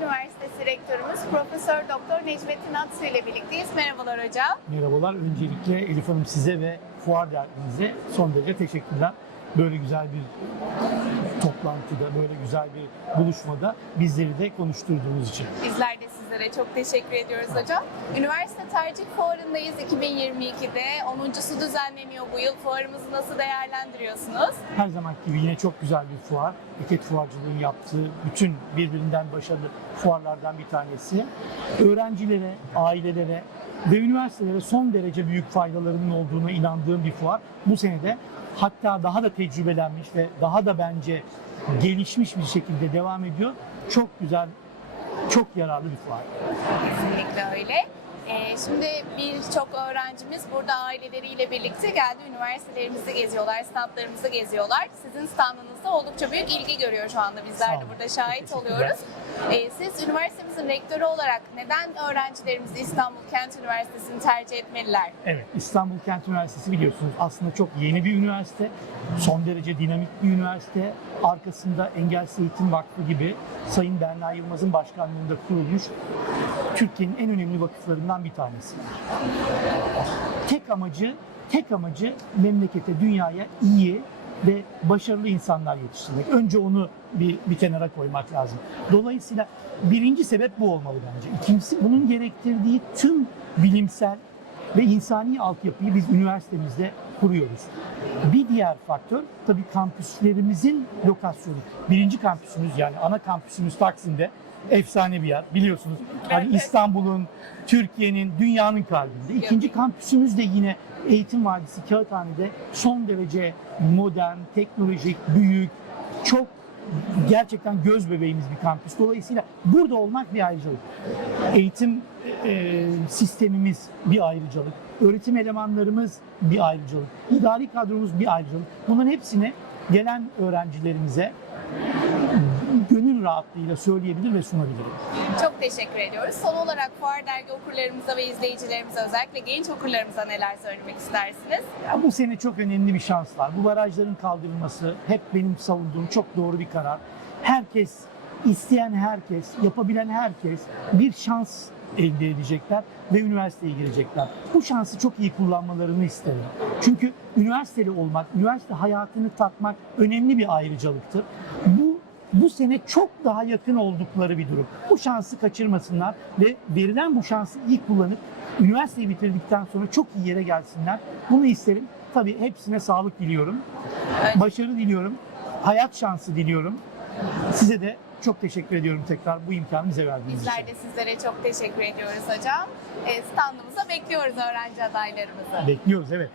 Üniversitesi Rektörümüz Profesör Doktor Necmettin Atsu ile birlikteyiz. Merhabalar hocam. Merhabalar. Öncelikle Elif Hanım size ve fuar derginize son derece teşekkürler. Böyle güzel bir toplantıda, böyle güzel bir buluşmada bizleri de konuşturduğunuz için. Bizler de sizlere çok teşekkür ediyoruz hocam. Üniversite Tercih Fuarı'ndayız 2022'de. 10.sü düzenleniyor bu yıl. Fuarımızı nasıl değerlendiriyorsunuz? Her zaman gibi yine çok güzel bir fuar. Eket Fuarcılığın yaptığı bütün birbirinden başarılı fuarlardan bir tanesi. Öğrencilere, ailelere ve üniversitelere son derece büyük faydalarının olduğuna inandığım bir fuar. Bu sene de hatta daha da tecrübelenmiş ve daha da bence gelişmiş bir şekilde devam ediyor. Çok güzel, çok yararlı bir fuar. Kesinlikle öyle. Ee, şimdi birçok öğrencimiz burada aileleriyle birlikte geldi. Üniversitelerimizi geziyorlar, standlarımızı geziyorlar. Sizin standınızda oldukça büyük ilgi görüyor şu anda. Bizler de burada şahit oluyoruz. Ee, siz üniversitemizin rektörü olarak neden öğrencilerimizi İstanbul Kent Üniversitesi'ni tercih etmeliler? Evet, İstanbul Kent Üniversitesi biliyorsunuz aslında çok yeni bir üniversite. Son derece dinamik bir üniversite. Arkasında Engelsiz Eğitim Vakfı gibi Sayın Berna Yılmaz'ın başkanlığında kurulmuş Türkiye'nin en önemli vakıflarından bir tanesi. Tek amacı, tek amacı memlekete, dünyaya iyi ve başarılı insanlar yetiştirmek. Önce onu bir, bir kenara koymak lazım. Dolayısıyla birinci sebep bu olmalı bence. İkincisi bunun gerektirdiği tüm bilimsel ve insani altyapıyı biz üniversitemizde kuruyoruz. Bir diğer faktör tabii kampüslerimizin lokasyonu. Birinci kampüsümüz yani ana kampüsümüz Taksim'de efsane bir yer biliyorsunuz. Hani. İstanbul'un, Türkiye'nin, dünyanın kalbinde. İkinci kampüsümüz de yine Eğitim Vadisi Kağıthane'de son derece modern, teknolojik, büyük, çok gerçekten göz bebeğimiz bir kampüs. Dolayısıyla burada olmak bir ayrıcalık. Eğitim e, sistemimiz bir ayrıcalık. Öğretim elemanlarımız bir ayrıcalık. İdari kadromuz bir ayrıcalık. Bunların hepsini gelen öğrencilerimize gönül rahatlığıyla söyleyebilir ve sunabilirim. Çok teşekkür ediyoruz. Son olarak Fuar Dergi okurlarımıza ve izleyicilerimize özellikle genç okurlarımıza neler söylemek istersiniz? Ya bu sene çok önemli bir şans var. Bu barajların kaldırılması hep benim savunduğum çok doğru bir karar. Herkes, isteyen herkes, yapabilen herkes bir şans elde edecekler ve üniversiteye girecekler. Bu şansı çok iyi kullanmalarını isterim. Çünkü üniversiteli olmak, üniversite hayatını tatmak önemli bir ayrıcalıktır. Bu bu sene çok daha yakın oldukları bir durum. Bu şansı kaçırmasınlar ve verilen bu şansı iyi kullanıp üniversiteyi bitirdikten sonra çok iyi yere gelsinler. Bunu isterim. Tabii hepsine sağlık diliyorum. Başarı diliyorum. Hayat şansı diliyorum. Size de çok teşekkür ediyorum tekrar bu imkanı bize verdiğiniz için. Bizler de sizlere çok teşekkür ediyoruz hocam. E, standımıza bekliyoruz öğrenci adaylarımızı. Bekliyoruz evet.